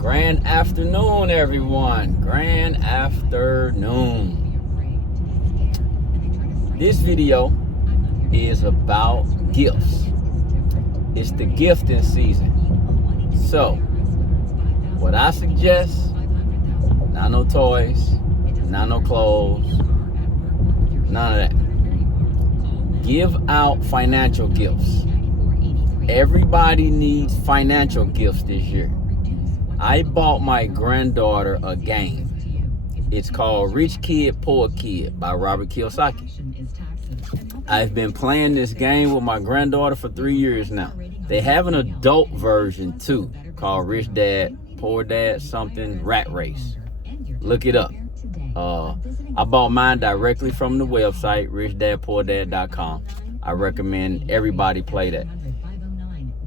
Grand afternoon, everyone. Grand afternoon. This video is about gifts. It's the gifting season. So, what I suggest, not no toys, not no clothes, none of that. Give out financial gifts. Everybody needs financial gifts this year. I bought my granddaughter a game. It's called Rich Kid, Poor Kid by Robert Kiyosaki. I've been playing this game with my granddaughter for 3 years now. They have an adult version too, called Rich Dad, Poor Dad, something, Rat Race. Look it up. I bought mine directly from the website, richdadpoordad.com. I recommend everybody play that,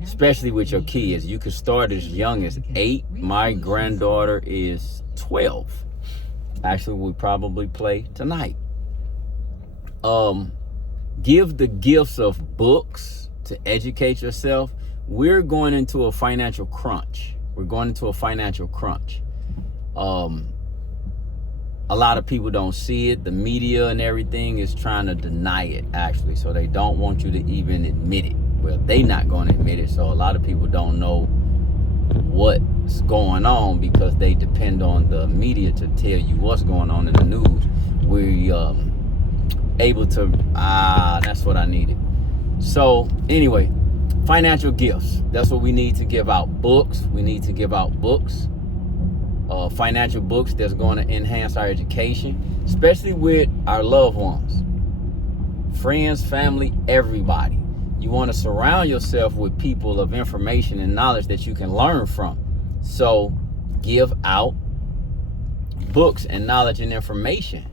especially with your kids. You can start as young as 8. My granddaughter is 12. Actually, we probably play tonight. Give the gifts of books to educate yourself. We're going into a financial crunch. A lot of people don't see it. The media and everything is trying to deny it, actually. So they don't want you to even admit it. Well, they're not going to admit it. So a lot of people don't know what's going on because they depend on the media to tell you what's going on in the news. We're able to, that's what I needed. So anyway, financial gifts. That's what we need to give out. Books. We need to give out books. Financial books that's going to enhance our education, especially with our loved ones, friends, family, everybody. You want to surround yourself with people of information and knowledge that you can learn from. So give out books and knowledge and information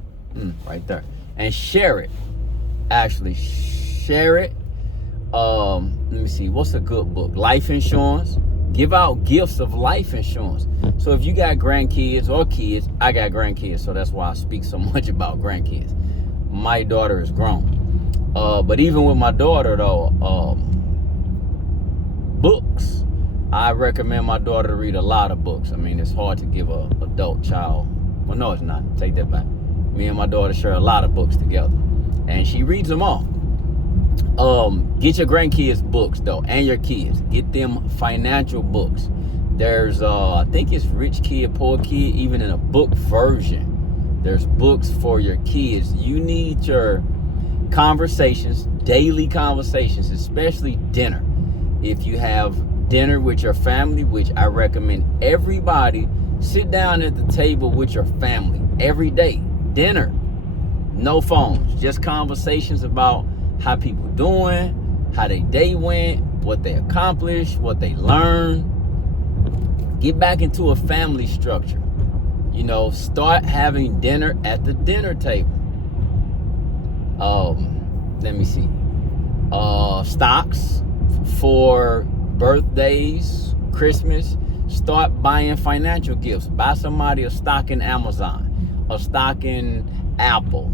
right there, and share it. Actually share it. Let me see, what's a good book? Life insurance. Give out gifts of life insurance. So if you got grandkids or kids, I got grandkids, so that's why I speak so much about grandkids. My daughter is grown. But even with my daughter, though, books. I recommend my daughter to read a lot of books. I mean, it's hard to give an adult child. Well, no, it's not. Take that back. Me and my daughter share a lot of books together, and she reads them all. Get your grandkids books, though, and your kids. Get them financial books. There's, I think it's Rich Kid, Poor Kid, even in a book version. There's books for your kids. You need your conversations, daily conversations, especially dinner. If you have dinner with your family, which I recommend everybody sit down at the table with your family every day. Dinner, no phones, just conversations about how people doing, how their day went, what they accomplished, what they learned. Get back into a family structure. You know, start having dinner at the dinner table. Let me see. Stocks for birthdays, Christmas. Start buying financial gifts. Buy somebody a stock in Amazon, a stock in Apple,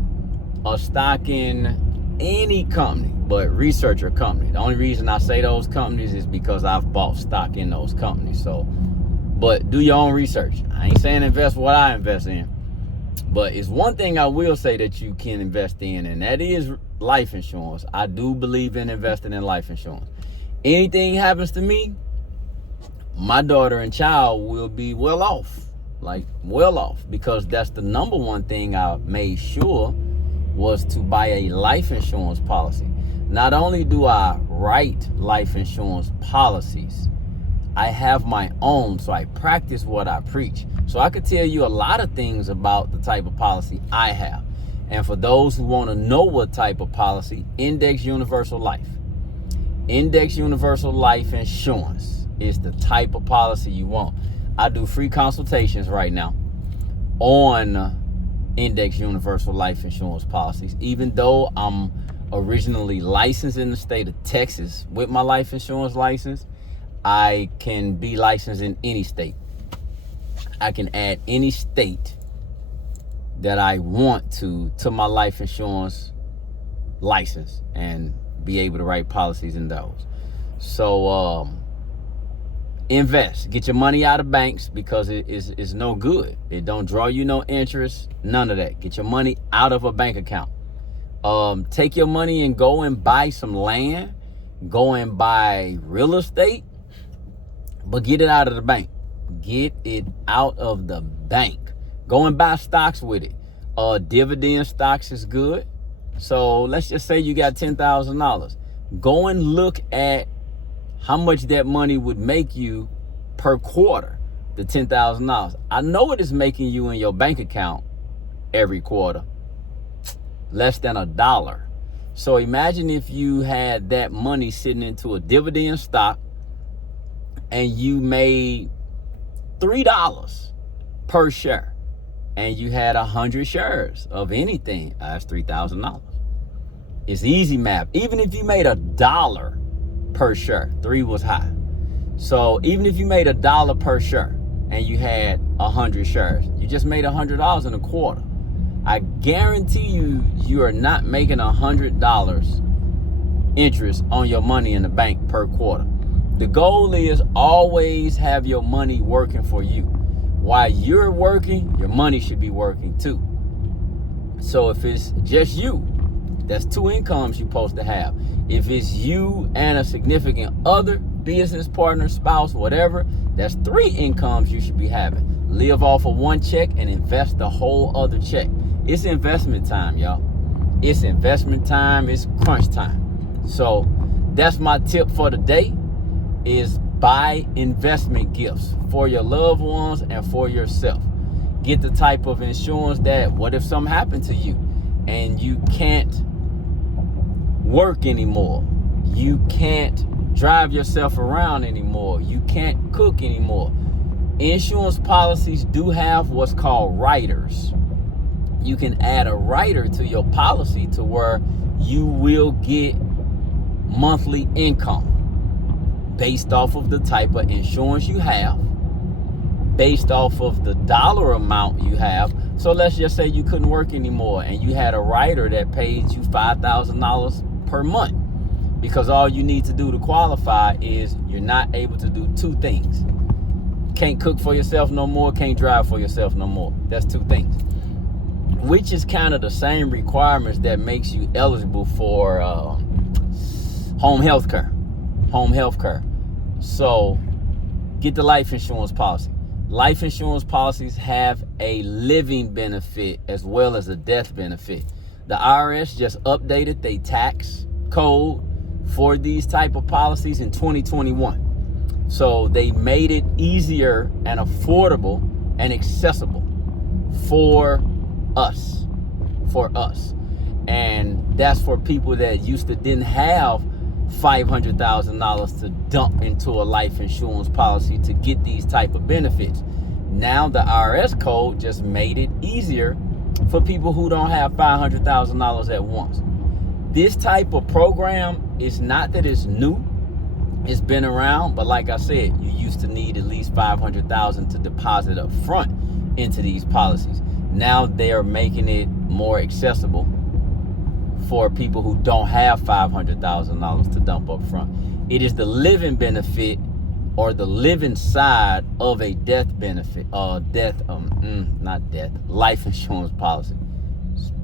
a stock in any company, but research your company. The only reason I say those companies is because I've bought stock in those companies. So, but do your own research. I ain't saying invest what I invest in, but it's one thing I will say that you can invest in, and that is life insurance. I do believe in investing in life insurance. Anything happens to me, my daughter and child will be well off, because that's the number one thing I made sure was to buy a life insurance policy. Not only do I write life insurance policies, I have my own, so I practice what I preach. So I could tell you a lot of things about the type of policy I have. And for those who want to know what type of policy, Index Universal Life. Index Universal Life Insurance is the type of policy you want. I do free consultations right now on Index Universal Life Insurance policies. Even though I'm originally licensed in the state of Texas with my life insurance license, I can be licensed in any state. I can add any state that I want to my life insurance license and be able to write policies in those. So Invest. Get your money out of banks because it is no good. It don't draw you no interest, none of that. Get your money out of a bank account. Take your money and go and buy some land, go and buy real estate, but get it out of the bank. Get it out of the bank. Go and buy stocks with it. Dividend stocks is good. So let's just say you got $10,000. Go and look at how much that money would make you per quarter, the $10,000. I know it is making you in your bank account every quarter less than $1. So imagine if you had that money sitting into a dividend stock and you made $3 per share and you had 100 shares of anything. That's $3,000. It's easy math. Even if you made $1 per share, 3 was high. So even if you made $1 per share and you had 100 shares, you just made $100 in a quarter. I guarantee you are not making $100 interest on your money in the bank per quarter. The goal is always have your money working for you. While you're working, your money should be working too. So if it's just you, that's 2 incomes you're supposed to have. If it's you and a significant other, business partner, spouse, whatever, that's 3 incomes you should be having. Live off of 1 check and invest the whole other check. It's investment time, y'all. It's investment time. It's crunch time. So that's my tip for the day, is buy investment gifts for your loved ones and for yourself. Get the type of insurance that, what if something happened to you and you can't work anymore? You can't drive yourself around anymore. You can't cook anymore. Insurance policies do have what's called riders. You can add a rider to your policy to where you will get monthly income based off of the type of insurance you have, based off of the dollar amount you have. So let's just say you couldn't work anymore and you had a rider that paid you $5,000 per month, because all you need to do to qualify is you're not able to do 2 things. Can't cook for yourself no more, can't drive for yourself no more. That's 2 things. Which is kind of the same requirements that makes you eligible for home health care. Home health care. So get the life insurance policy. Life insurance policies have a living benefit as well as a death benefit. The IRS just updated their tax code for these type of policies in 2021. So they made it easier and affordable and accessible for us. And that's for people that used to didn't have $500,000 to dump into a life insurance policy to get these type of benefits. Now the IRS code just made it easier for people who don't have $500,000 at once. This type of program is not that it's new. It's been around, but like I said, you used to need at least $500,000 to deposit up front into these policies. Now they are making it more accessible for people who don't have $500,000 to dump up front. It is the living benefit or the living side of a death benefit, life insurance policy.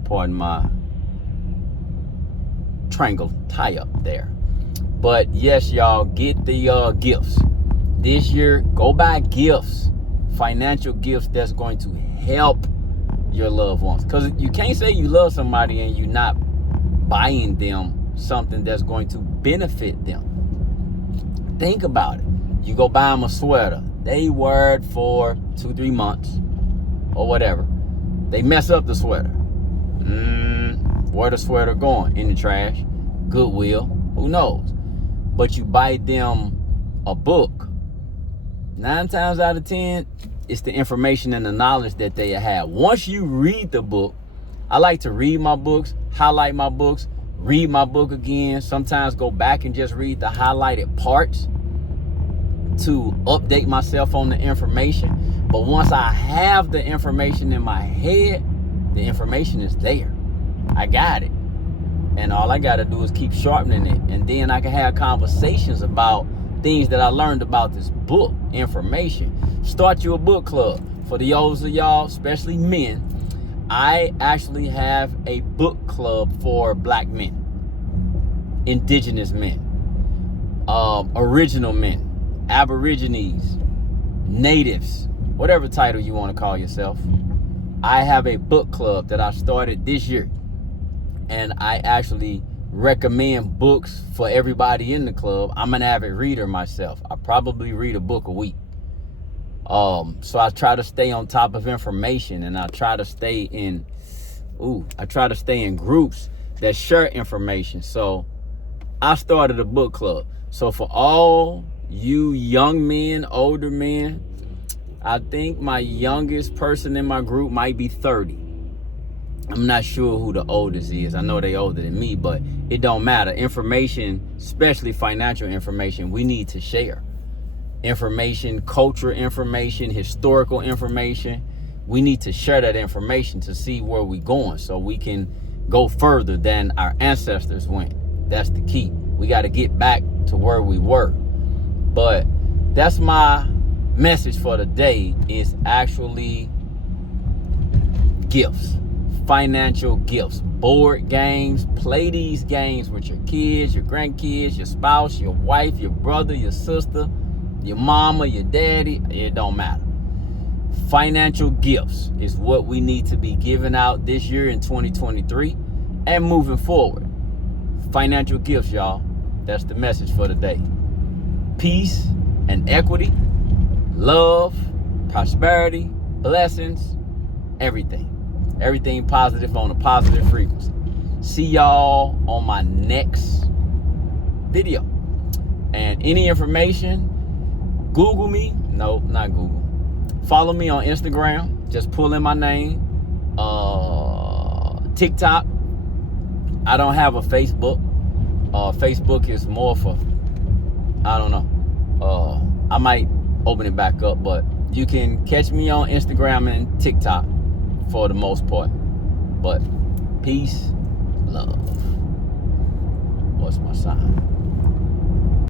Pardon my triangle tie up there. But yes, y'all, get the gifts. This year, go buy gifts, financial gifts that's going to help your loved ones. Because you can't say you love somebody and you're not buying them something that's going to benefit them. Think about it. You go buy them a sweater. They wear it for 2-3 months or whatever. They mess up the sweater. Where the sweater going? In the trash? Goodwill? Who knows? But you buy them a book. 9 times out of 10, it's the information and the knowledge that they have. Once you read the book, I like to read my books, highlight my books, read my book again, sometimes go back and just read the highlighted parts to update myself on the information. But once I have the information in my head, the information is there. I got it. And all I got to do is keep sharpening it. And then I can have conversations about things that I learned about this book, information. Start you a book club. For the olds of y'all, especially men, I actually have a book club for black men, indigenous men, original men, aborigines, natives, whatever title you want to call yourself. I have a book club that I started this year, and I actually recommend books for everybody in the club. I'm an avid reader myself. I probably read a book a week. So I try to stay on top of information, and I try to stay in groups that share information. So I started a book club. So for all you young men, older men, I think my youngest person in my group might be 30. I'm not sure who the oldest is. I know they older than me, but it don't matter. Information, especially financial information, we need to share. Information, culture information, historical information. We need to share that information to see where we're going so we can go further than our ancestors went. That's the key. We got to get back to where we were. But that's my message for the day, is actually gifts. Financial gifts. Board games. Play these games with your kids, your grandkids, your spouse, your wife, your brother, your sister, your mama, your daddy. It don't matter. Financial gifts is what we need to be giving out this year in 2023 and moving forward. Financial gifts, y'all. That's the message for the day. Peace and equity, love, prosperity, blessings, everything. Everything positive on a positive frequency. See y'all on my next video. And any information, Google me. No, not Google. Follow me on Instagram. Just pull in my name. TikTok. I don't have a Facebook. Facebook is more for, I don't know. I might open it back up, but you can catch me on Instagram and TikTok for the most part. But peace, love. What's my sign?